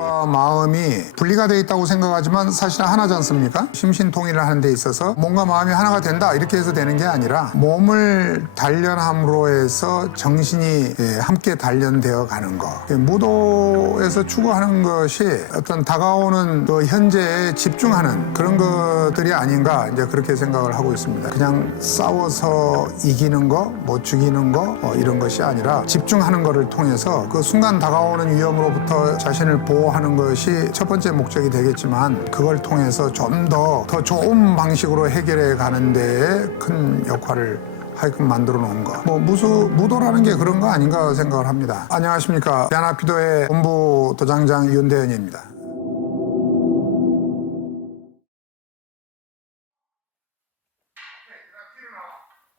몸과 마음이 분리가 돼 있다고 생각하지만 사실은 하나지 않습니까? 심신통일을 하는 데 있어서 몸과 마음이 하나가 된다 이렇게 해서 되는 게 아니라 몸을 단련함으로 해서 정신이 함께 단련되어 가는 거. 무도에서 추구하는 것이 어떤 다가오는 그 현재에 집중하는 그런 것들이 아닌가 이제 그렇게 생각을 하고 있습니다. 그냥 싸워서 이기는 거, 뭐 죽이는 거 이런 것이 아니라 집중하는 것을 통해서 그 순간 다가오는 위험으로부터 자신을 보호하는 것이 첫 번째 목적이 되겠지만 그걸 통해서 좀 더 좋은 방식으로 해결해 가는 데에 큰 역할을 하여금 만들어 놓은 거. 뭐 무도라는 게 그런 거 아닌가 생각을 합니다. 안녕하십니까. 대한아피도의 본부 도장장 윤대현입니다.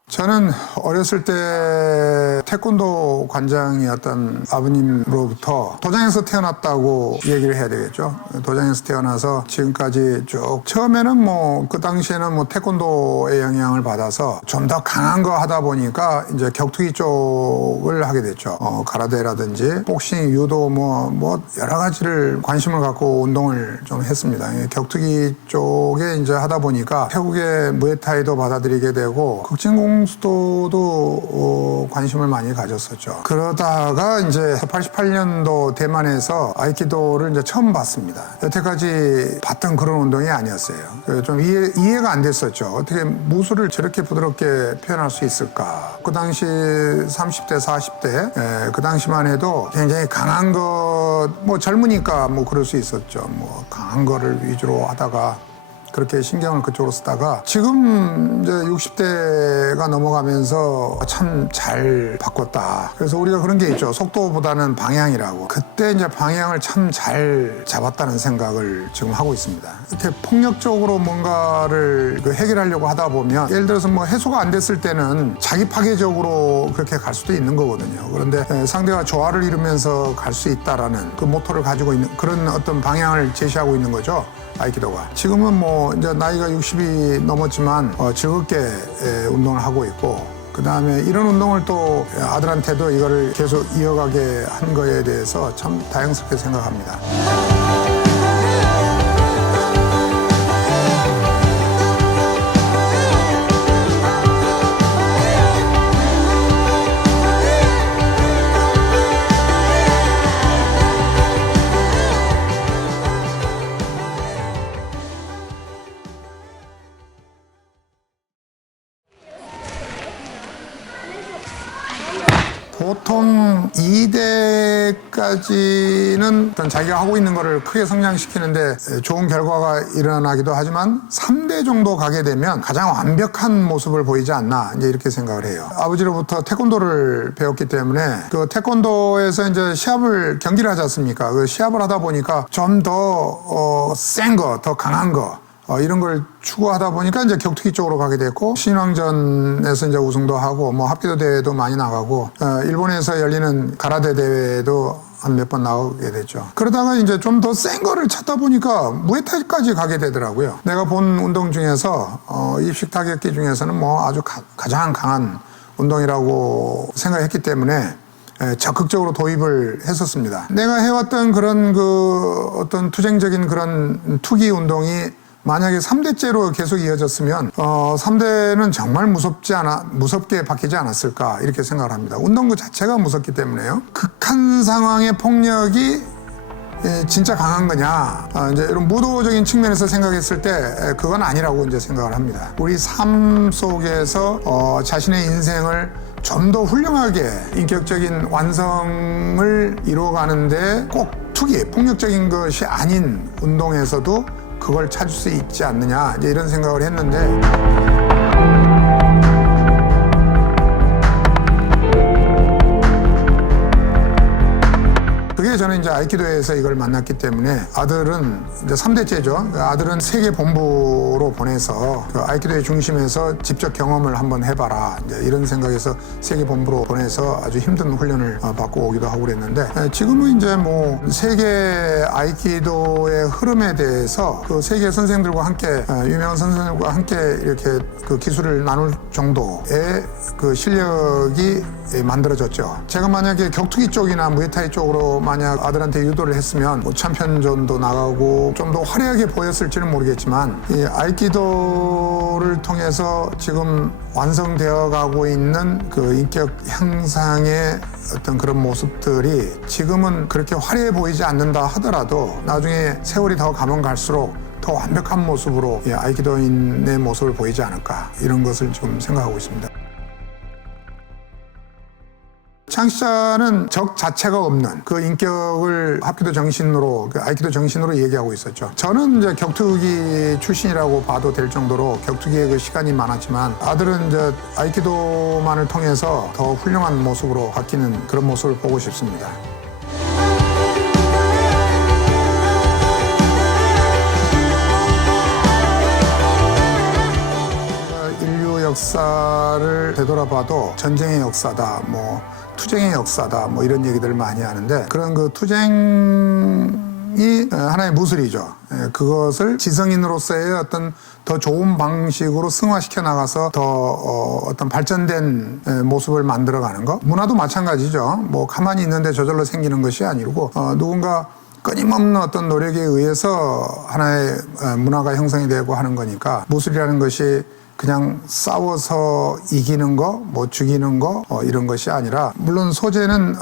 저는 어렸을 때 태권도 관장이었던 아버님으로부터 도장에서 태어났다고 얘기를 해야 되겠죠. 도장에서 태어나서 지금까지 쭉 처음에는 뭐 그 당시에는 뭐 태권도의 영향을 받아서 좀 더 강한 거 하다 보니까 이제 격투기 쪽을 하게 됐죠. 가라데라든지 복싱, 유도 뭐 여러 가지를 관심을 갖고 운동을 좀 했습니다. 격투기 쪽에 이제 하다 보니까 태국의 무에타이도 받아들이게 되고 수도도 관심을 많이 가졌었죠. 그러다가 이제 88년도 대만에서 아이키도를 이제 처음 봤습니다. 여태까지 봤던 그런 운동이 아니었어요. 좀 이해가 안 됐었죠. 어떻게 무술을 저렇게 부드럽게 표현할 수 있을까. 그 당시 30대, 40대 그 당시만 해도 굉장히 강한 것, 뭐 젊으니까 뭐 그럴 수 있었죠. 뭐 강한 거를 위주로 하다가 그렇게 신경을 그쪽으로 쓰다가 지금 이제 60대가 넘어가면서 참 잘 바꿨다. 그래서 우리가 그런 게 있죠. 속도보다는 방향이라고. 그때 이제 방향을 참 잘 잡았다는 생각을 지금 하고 있습니다. 이렇게 폭력적으로 뭔가를 해결하려고 하다 보면 예를 들어서 뭐 해소가 안 됐을 때는 자기 파괴적으로 그렇게 갈 수도 있는 거거든요. 그런데 상대와 조화를 이루면서 갈 수 있다라는 그 모토를 가지고 있는 그런 어떤 방향을 제시하고 있는 거죠. 아이키도가. 지금은 뭐 이제 나이가 60이 넘었지만 즐겁게 운동을 하고 있고 그 다음에 이런 운동을 또 아들한테도 이거를 계속 이어가게 한 거에 대해서 참 다행스럽게 생각합니다. 보통 2대까지는 자기가 하고 있는 거를 크게 성장시키는데 좋은 결과가 일어나기도 하지만 3대 정도 가게 되면 가장 완벽한 모습을 보이지 않나 이제 이렇게 생각을 해요. 아버지로부터 태권도를 배웠기 때문에 그 태권도에서 이제 경기를 하지 않습니까? 그 시합을 하다 보니까 좀 더 센 거, 더 강한 거 이런 걸 추구하다 보니까 이제 격투기 쪽으로 가게 됐고 신왕전에서 이제 우승도 하고 뭐 합기도 대회도 많이 나가고 일본에서 열리는 가라데 대회도 한 몇 번 나오게 됐죠. 그러다가 이제 좀 더 센 거를 찾다 보니까 무에타이까지 가게 되더라고요. 내가 본 운동 중에서 입식 타격기 중에서는 뭐 아주 가장 강한 운동이라고 생각했기 때문에 적극적으로 도입을 했었습니다. 내가 해왔던 그런 어떤 투쟁적인 그런 투기 운동이 만약에 3대째로 계속 이어졌으면 3대는 정말 무섭게 바뀌지 않았을까 이렇게 생각을 합니다. 운동 그 자체가 무섭기 때문에요. 극한 상황의 폭력이 진짜 강한 거냐 이제 이런 무도적인 측면에서 생각했을 때 그건 아니라고 이제 생각을 합니다. 우리 삶 속에서 자신의 인생을 좀 더 훌륭하게 인격적인 완성을 이루어가는데 꼭 폭력적인 것이 아닌 운동에서도 그걸 찾을 수 있지 않느냐 이제 이런 생각을 했는데 그게 저는 이제 아이키도에서 이걸 만났기 때문에 아들은 이제 3대째죠. 아들은 세계 본부로 보내서 그 아이키도의 중심에서 직접 경험을 한번 해봐라. 이제 이런 생각에서 세계 본부로 보내서 아주 힘든 훈련을 받고 오기도 하고 그랬는데 지금은 이제 뭐 세계 아이키도의 흐름에 대해서 그 세계 선생들과 함께 유명한 선생들과 함께 이렇게 그 기술을 나눌 정도의 그 실력이 만들어졌죠. 제가 만약에 격투기 쪽이나 무에타이 쪽으로 만약 아들한테 유도를 했으면 뭐 챔피언전도 나가고 좀 더 화려하게 보였을지는 모르겠지만 이 아이키도를 통해서 지금 완성되어 가고 있는 그 인격 향상의 어떤 그런 모습들이 지금은 그렇게 화려해 보이지 않는다 하더라도 나중에 세월이 더 가면 갈수록 더 완벽한 모습으로 아이키도인의 모습을 보이지 않을까, 이런 것을 지금 생각하고 있습니다. 창시자는 적 자체가 없는 그 인격을 합기도 정신으로, 그 아이키도 정신으로 얘기하고 있었죠. 저는 이제 격투기 출신이라고 봐도 될 정도로 격투기에 그 시간이 많았지만, 아들은 이제 아이키도만을 통해서 더 훌륭한 모습으로 바뀌는 그런 모습을 보고 싶습니다. 인류 역사를 되돌아봐도 전쟁의 역사다, 뭐 투쟁의 역사다, 뭐 이런 얘기들을 많이 하는데, 그런 그 투쟁이 하나의 무술이죠. 그것을 지성인으로서의 어떤 더 좋은 방식으로 승화시켜 나가서 더 어떤 발전된 모습을 만들어가는 것. 문화도 마찬가지죠. 뭐 가만히 있는데 저절로 생기는 것이 아니고 누군가 끊임없는 어떤 노력에 의해서 하나의 문화가 형성이 되고 하는 거니까, 무술이라는 것이 그냥 싸워서 이기는 거, 뭐 죽이는 거, 이런 것이 아니라, 물론 소재는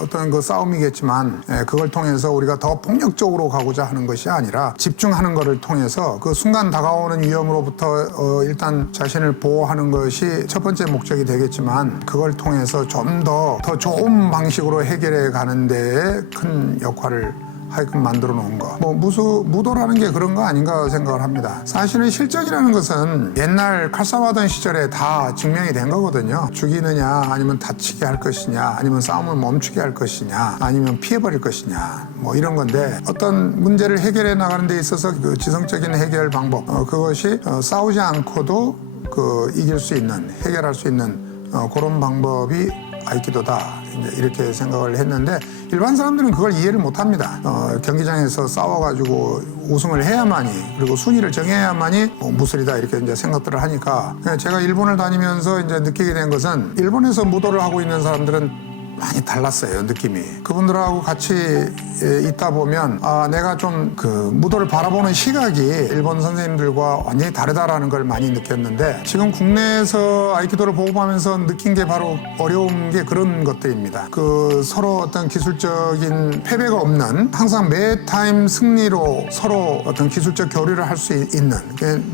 어떤 그 싸움이겠지만 그걸 통해서 우리가 더 폭력적으로 가고자 하는 것이 아니라 집중하는 것을 통해서 그 순간 다가오는 위험으로부터 일단 자신을 보호하는 것이 첫 번째 목적이 되겠지만, 그걸 통해서 좀 더 좋은 방식으로 해결해 가는 데에 큰 역할을 하여금 만들어 놓은 거. 뭐 무도라는 게 그런 거 아닌가 생각을 합니다. 사실은 실적이라는 것은 옛날 칼싸움하던 시절에 다 증명이 된 거거든요. 죽이느냐, 아니면 다치게 할 것이냐, 아니면 싸움을 멈추게 할 것이냐, 아니면 피해버릴 것이냐, 뭐 이런 건데, 어떤 문제를 해결해 나가는 데 있어서 그 지성적인 해결 방법, 그것이 싸우지 않고도 이길 수 있는, 해결할 수 있는 그런 방법이 아이키도다, 이제 이렇게 생각을 했는데, 일반 사람들은 그걸 이해를 못 합니다. 경기장에서 싸워가지고 우승을 해야만이, 그리고 순위를 정해야만이 무술이다, 이렇게 이제 생각들을 하니까, 제가 일본을 다니면서 이제 느끼게 된 것은, 일본에서 무도를 하고 있는 사람들은 많이 달랐어요, 느낌이. 그분들하고 같이 있다 보면 내가 좀 그 무도를 바라보는 시각이 일본 선생님들과 완전히 다르다라는 걸 많이 느꼈는데, 지금 국내에서 아이키도를 보고하면서 느낀 게 바로 어려운 게 그런 것들입니다. 그 서로 어떤 기술적인 패배가 없는, 항상 매 타임 승리로 서로 어떤 기술적 교류를 할 수 있는,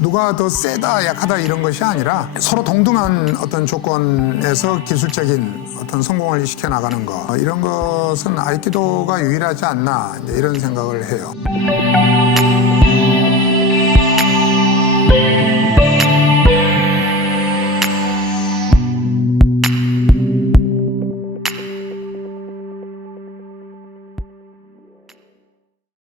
누가 더 세다 약하다 이런 것이 아니라 서로 동등한 어떤 조건에서 기술적인 어떤 성공을 시켜 나가는 거, 이런 것은 아이키도가 유일하지 않나, 이제 이런 생각을 해요.